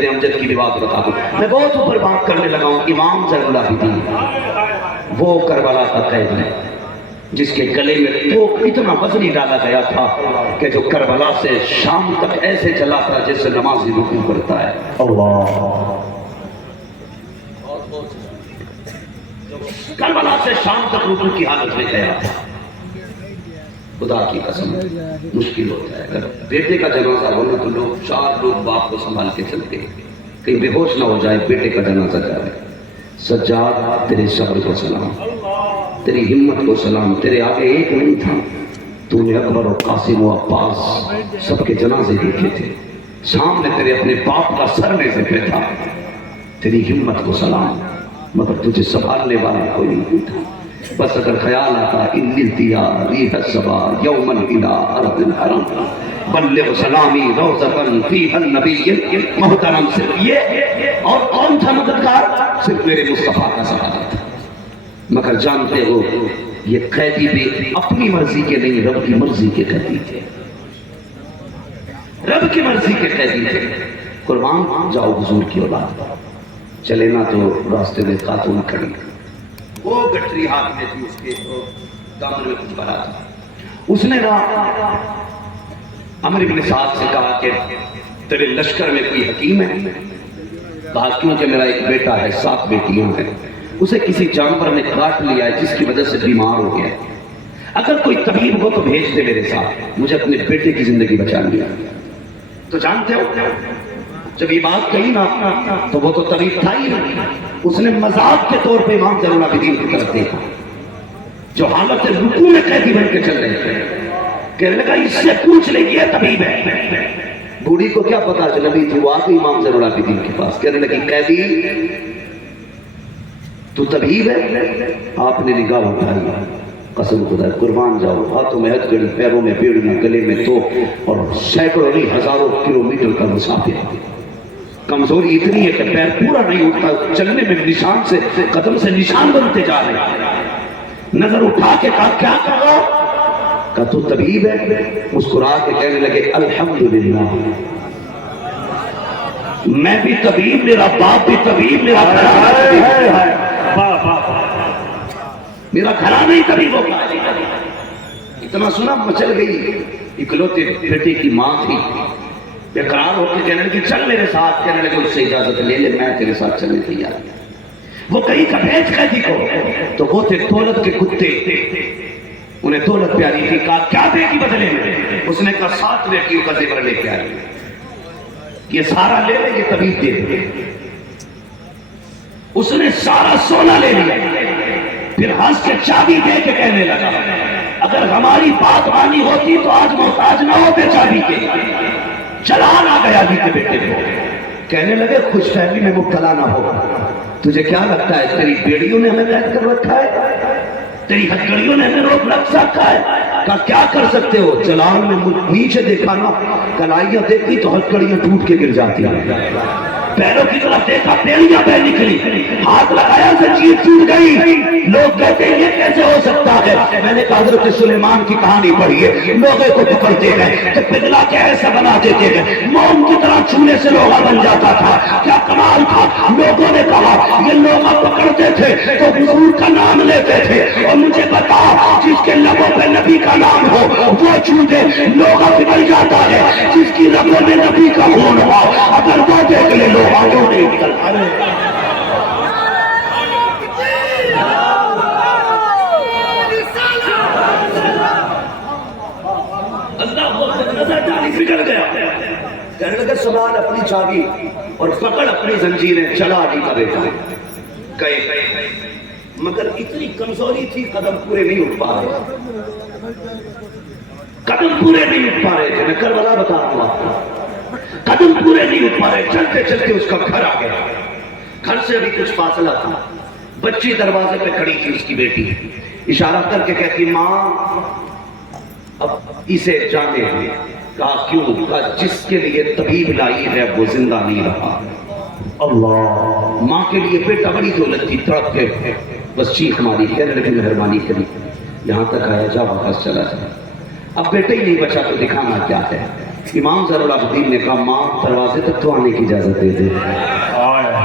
جد امجد کی بھی بات بتا دوں. میں بہت اوپر بات کرنے لگا ہوں. امام زین العابدین وہ کربلا کا قیدی جس کے گلے میں تو اتنا وزن ڈالا گیا تھا کہ جو کربلا سے شام تک ایسے چلا تھا جیسے نمازی رکوع کرتا ہے. اللہ. کربلا سے شام تک رکوع کی حالت میں گیا تھا. خدا کی قسم مشکل ہوتا ہے. اگر بیٹے کا جنازہ ہونا تو لوگ 4 لوگ باپ کو سنبھال کے چلتے ہیں کہیں بے ہوش نہ ہو جائے بیٹے کا جنازہ جائے. سجاد تیرے صبر کو سلام, تیری ہمت کو سلام. تیرے آگے ایک نہیں تھا, تو نے اکبر و قاسم و عباس سب کے جنازے دیکھے تھے. سامنے تیرے اپنے باپ کا سر میں سے پہ تھا. تیری ہمت کو سلام, مگر تجھے سنبھالنے والا کوئی نہیں تھا. بس اگر خیال آتا ان نلتیا ریح الصبا یوما الى ارض الحرم بلغ سلامی روزتن فیہا النبی محترم. صرف یہ اور کون تھا مددگار؟ صرف میرے مصطفیٰ کا سہارا تھا. مگر جانتے ہو یہ قیدی بھی اپنی مرضی کے نہیں, رب کی مرضی کے قیدی تھے. رب کی مرضی کے قیدی تھے. قربان جاؤ حضور کی اولاد, چلے نہ تو راستے میں خاتون کھڑی, وہ گٹری ہاتھ میں تھی, اس کے تو دامن میں کچھ بھرا تھا. اس نے عمرو بن سعد سے کہا کہ تیرے لشکر میں کوئی حکیم ہے؟ کہا کیونکہ میرا ایک بیٹا ہے, 7 بیٹیاں ہیں, اسے کسی جانور نے کاٹ لیا ہے جس کی وجہ سے بیمار ہو گیا ہے. اگر کوئی طبیب ہو تو بھیج دے میرے ساتھ, مجھے اپنے بیٹے کی زندگی بچانی ہے. تو جانتے ہو جب یہ بات کہی نا تو وہ تو طبیب تھا ہی نہیں, اس نے مذاق کے طور پہ امام زین العابدین کی طرف دیکھا جو حالت رکوع میں قیدی بن کے چل رہے تھے. کہنے لگا اس سے پوچھ لے یہ طبیب ہے. بوڑھی کو کیا پتا اجنبی تھی, وہ آگئی امام زین العابدین کے پاس. کہنے لگی قیدی تو طبیب ہے؟ آپ نے نگاہ اٹھائی, قسم خدا قربان جاؤ, ہاتھوں میں ہتھکڑی, پیروں میں بیڑیاں, گلے میں توپ اور سینکڑوں نہیں ہزاروں کلومیٹر کا مسافر. کمزوری اتنی ہے کہ پیر پورا نہیں اٹھتا, چلنے میں نشان سے قدم سے نشان بنتے جا رہے ہیں. نظر اٹھا کے کہا کیا کہا؟ کہا تو طبیب ہے؟ مسکرا کے کہنے لگے الحمدللہ, میں بھی طبیب, میرا باپ بھی طبیب, میرا میرا گھرانہ ہی طبیب ہو گیا. اتنا سنا مچل گئی. اکلوتے بیٹے کی ماں تھی, بیقرار ہو کے کہنے لگی چل میرے ساتھ. کہنے لگے اس سے اجازت لے لے, میں تیرے ساتھ چلنے تیار. وہ کہیں کا بھیج قیدی کو, تو وہ تھے دولت کے کتے, انہیں دولت پیاری تھی. کہا کیا دے گی بدلے میں؟ اس نے کہا 7 بیٹیوں کا زیور لے کے آئی. یہ سارا لے لے, یہ طبیب دے دے. اس نے سارا سونا لے لیا, پھر ہنس کے چابی دے کے کہنے لگا اگر ہماری بات مانی ہوتی تو آج محتاج نہ ہوتے چابی کے. چلان آ گیا بھی کے بیٹے کو. کہنے لگے خوش فہمی میں مبتلا نہ ہو. تجھے کیا لگتا ہے تیری بیڑیوں نے ہمیں قید کر رکھا ہے, تیری ہتھکڑیوں نے ہمیں روک رکھا ہے؟ کہا کیا کر سکتے ہو؟ چلان میں نیچے دیکھا نا, کلائیاں دیکھی تو ہتھکڑیاں ٹوٹ کے گر جاتی ہیں. پیروں کی طرف دیکھا, پیڑیاں بہ نکلی. ہاتھ لگایا زنجیر ٹوٹ گئی. لوگ کہتے ہیں یہ کیسے ہو سکتا ہے؟ میں نے کہا حضرت سلیمان کی کہانی پڑھی ہے, لوگے کو پکڑتے گئے تو پگھلا کے ایسا بنا دیتے گئے, موم کی طرح چھونے سے لوگا بن جاتا تھا. کیا کمال تھا. لوگوں نے کہا یہ لوگا پکڑتے تھے تو حضور کا نام لیتے تھے, اور مجھے بتا جس کے لبوں پہ نبی کا نام ہو وہ چھوٹے لوگا پگھل جاتا ہے, جس کی رگوں میں نبی کا خون ہو اگر وہ دیکھ لے لوگا کیوں نہیں نکلتا. بگڑ گیا. کہنے لگا سنبھال اپنی چابی اور پکڑ اپنی زنجیریں, چلا علی کا بیٹا. گئے مگر اتنی کمزوری تھی قدم پورے نہیں اٹھ پا رہے, قدم پورے نہیں اٹھ پا رہے تھے. میں کربلا بتا رہا ہوں آپ کو, قدم پورے نہیں اٹھ پا رہے. چلتے چلتے اس کا گھر آ گیا. گھر سے ابھی کچھ فاصلہ تھا. بچی دروازے پہ کھڑی تھی, اس کی بیٹی اشارہ کر کے کہتی ماں اب اسے جانے دے. کہا کیوں؟ کہا جس کے لیے طبیب لائی ہے وہ زندہ نہیں رہا. اللہ. ماں کے لیے بیٹا بڑی دولت تھی, تڑپ کے بس چیخ ماری. کہنے لگی مہربانی کری, یہاں تک آیا, جا واپس چلا جا. اب بیٹا ہی نہیں بچا تو دکھانا کیا ہے. امام زین العابدین نے کہا ماں دروازے تک تو آنے کی اجازت دے دے.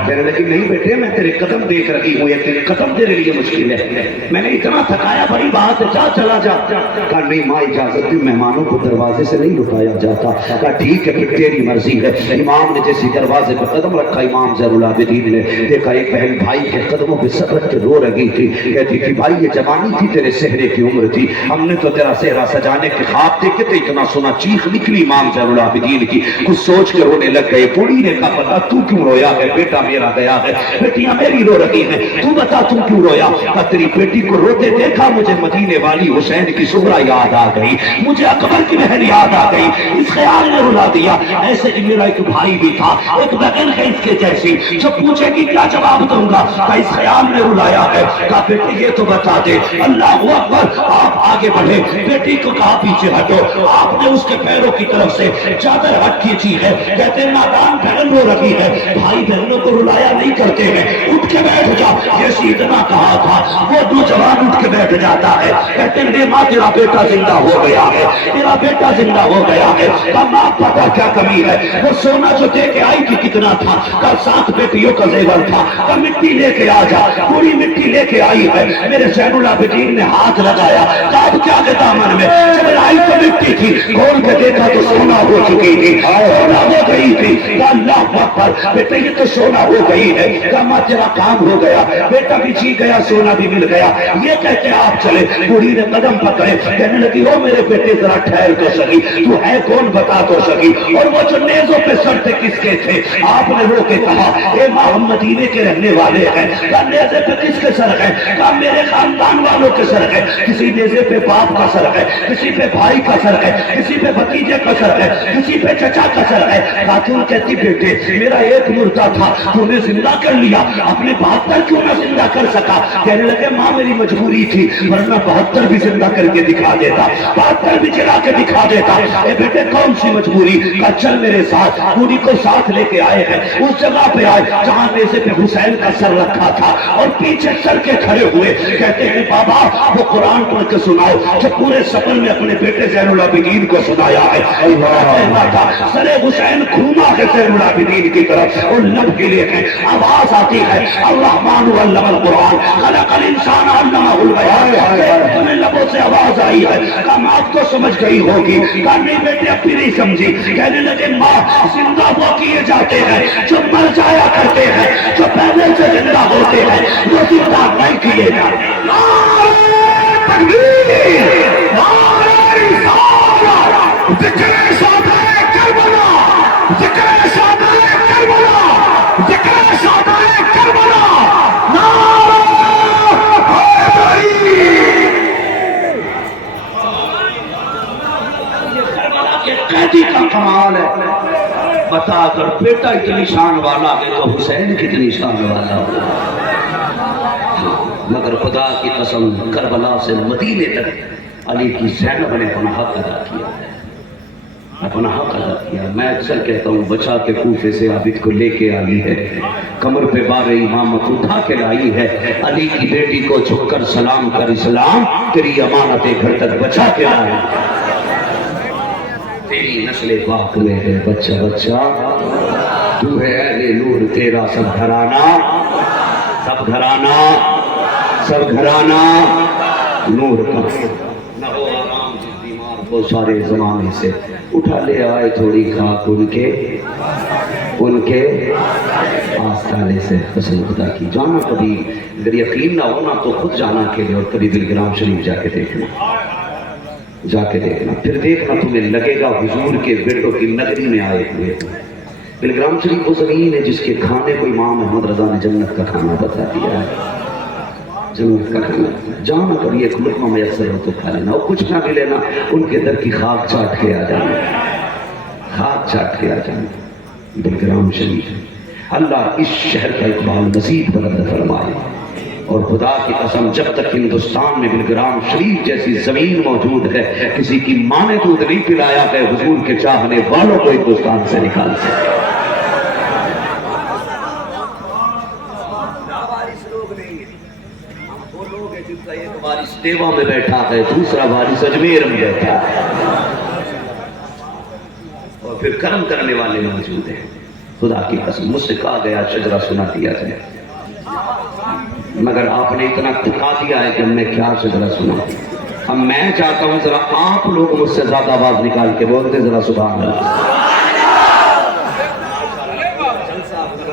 کہنے لگی نہیں بیٹے میں تیرے قدم دیکھ رہی ہوں، یہ تیرے قدم تیرے لیے مشکل ہے، میں نے اتنا تھکایا، بڑی بات ہے، جا چلا جا. کہا نہیں ماں اجازت دی، مہمانوں کو دروازے سے نہیں رکایا جاتا. کہا ٹھیک ہے پھر تیری مرضی ہے. امام نے جیسے دروازے پہ قدم رکھا، امام زین العابدین نے دیکھا ایک بہن بھائی کے قدموں پہ سبت کے رو رہی تھی. کہتی کہ بھائی یہ جوانی تھی تیرے سہرے کی عمر تھی، ہم نے تو تیرا سہرا سجانے کے خواب دیکھے تھے. اتنا سنا چیخ نکلی امام زین العابدین کی، کچھ سوچ کے رونے لگ گئے. بوڑھی نے کہا پتا تو کیوں رویا ہے؟ بیٹا میرا گیا ہے، بیٹیاں میری رو رہی ہیں، تو بتا تو کیوں رویا؟ کہا تیری بیٹی کو روتے دیکھا مجھے مدینے والی حسین کی سغرا یاد آ گئی، مجھے اکبر کی بہن یاد آ گئی، اس خیال نے رلا دیا. ایسے ہی میرا ایک بھائی بھی تھا، ایک بہن ہے اس کے جیسی، جب پوچھے گی کیا جواب دوں گا؟ کہا اس خیال نے رلایا ہے. کہا بیٹی یہ تو بتا دے. اللہ اکبر. آپ آگے بڑھے، بیٹی کو کہا پیچھے ہٹو. آپ نے اس کے پیروں کی طرف سے چادر ہٹ کھینچی ہے. کہتے ہیں نادان بہن رو رہی ہے. بھائی بہنوں کو رلایا نہیں کرتے ہیں، اٹھ کے بیٹھ جا. یہ سیدنا کہا تھا، وہ نوجوان اٹھ کے بیٹھ جاتا ہے. کہتے ہیں ماں تیرا بیٹا زندہ ہو گیا ہے، تیرا بیٹا زندہ ہو گیا ہے. کہا ماں پتا کیا کمی ہے؟ وہ سونا جو دے کے آئی تھی کتنا تھا؟ کہا 7 بیٹیوں کا زیور تھا. کہا مٹی لے کے آ جا. پوری مٹی لے کے آئی ہے. میرے زین العابدین نے ہاتھ لگایا. کہا اب کیا دے دامن میں؟ جب لائی تو مٹی تھی، کھول کے دیکھا تو سونا ہو چکی تھی، سونا ہو گئی تھی. کہا اللہ اکبر. بیٹے یہ تو سونا ہو گئی ہے. کہا ماں تیرا کام ہو گیا، بیٹا بھی جی گیا، سونا بھی مل گیا. یہ کہتے آپ چلے. بوڑھی نے قدم پکڑے، کہنے لگی او میرے بیٹے ذرا ٹھہر تو سکی، تو ہے کون بتا تو سکی. اور وہ جو نیزوں پہ سر تھے کس کے تھے؟ آپ نے رو کے کہا اے ماں ہم مدینے کے رہنے والے ہیں. کہا نیزے پہ کس کے سر ہے؟ کہا میرے خاندان والوں کے سر ہے. کسی نیزے پہ باپ کا سر ہے، کسی پہ بھائی کا سر ہے، کسی پہ بھتیجے کا سر ہے، کسی پہ چچا کا سر ہے. خاتون کہتی بیٹے میرا ایک مردہ تھا تو نے زندہ کر لیا، اپنے 72 کیوں نہ زندہ کر سکا؟ کہنے لگے ماں میری مجبوری تھی، ورنہ 72 بھی زندہ کر کے دکھا دیتا، 72 بھی جلا کے دکھا دیتا. اے بیٹے کون سی مجبوری؟ کہا چل میرے ساتھ. پوری کو ساتھ لے کے آئے ہیں. اس جگہ پہ آئے جہاں نیزے پہ حسین کا سر رکھا تھا اور پیچھے سر کے کھڑے ہوئے. کہتے ہیں بابا وہ قرآن پڑھ کے سناؤ جو پورے سفر میں اپنے بیٹے زین العابدین کو سنایا ہے. سر حسین گھوما ہے زین العابدین کی طرف اور لب گلے ہیں. آواز آتی ہے الرحمن علم القرآن خلق الانسان علمہ البیان. تمہیں لبوں سے آواز آئی ہے. کہا ماں تو سمجھ گئی ہوگی. کہا نہیں بیٹے اب بھی نہیں سمجھی. کہنے لگے ماں زندہ وہ کیے جاتے ہیں جو مر جایا کرتے ہیں، جو پہلے سے زندہ ہوتے ہیں وہ زندہ نہیں کیے جاتے. قیدی کا کمال ہے. بتا کر بیٹا اتنی شان والا ہے تو حسین کتنی شان والا ہو. مگر خدا کی قسم کربلا سے مدینے تک علی کی زینب نے اپنا حق ادا کیا، اپنا حق ادا کیا. میں اکثر کہتا ہوں بچا کے کوفے سے عابد کو لے کے آئی ہے، کمر پہ بار امامت اٹھا کے لائی ہے. علی کی بیٹی کو جھک کر سلام کر اسلام تیری امانت گھر تک بچا کے لائی. تیری نسل پاک میں ہے بچہ بچہ، تو ہے اہل نور تیرا سب گھرانہ، سب گھرانہ، سب گھرانہ نور کا. نہ ہو آرام جس بیمار کو سارے زمانے سے، اٹھا لے آئے تھوڑی خاک ان کے آستانے سے. قسم خدا کی جانا کبھی اگر یقین نہ ہونا تو خود جانا کے لیے، اور کبھی دلگرام شریف جا کے دیکھنا، جا کے دیکھنا، پھر دیکھنا تمہیں لگے گا حضور کے بیٹوں کی نگری میں آئے ہوئے. دلگرام شریف وہ زمین ہے جس کے کھانے کو امام محمد رضا نے جنت کا کھانا بتا دیا ہے. جنت کا کھانا جانا کبھی ایک لقمہ میسر ہو تو کھا لینا، اور کچھ نہ بھی لینا، ان کے در کی خاک چاٹ کے آ جانا، خاک چاٹ کے آ جانا. دلگرام شریف اللہ اس شہر کا اقبال مزید بلند فرمائے. اور خدا کی قسم جب تک ہندوستان میں دلگرام شریف جیسی زمین موجود ہے کسی کی ماں نے دودھ نہیں پلایا ہے حضور کے چاہنے والوں کو ہندوستان سے نکال سکے. ایک وارث دیوا میں بیٹھا ہے، دوسرا وارث اجمیر میں بیٹھا ہے. پھر کرم کرنے والے موجود ہیں. خدا کی قسم مجھ سے کہا گیا شجرہ سنا دیا جائے، مگر آپ نے اتنا تھکا دیا ہے کہ ہم نے کیا شجرہ سنا. اب میں چاہتا ہوں ذرا آپ لوگ مجھ سے زیادہ آواز نکال کے بولتے ذرا سبحان اللہ.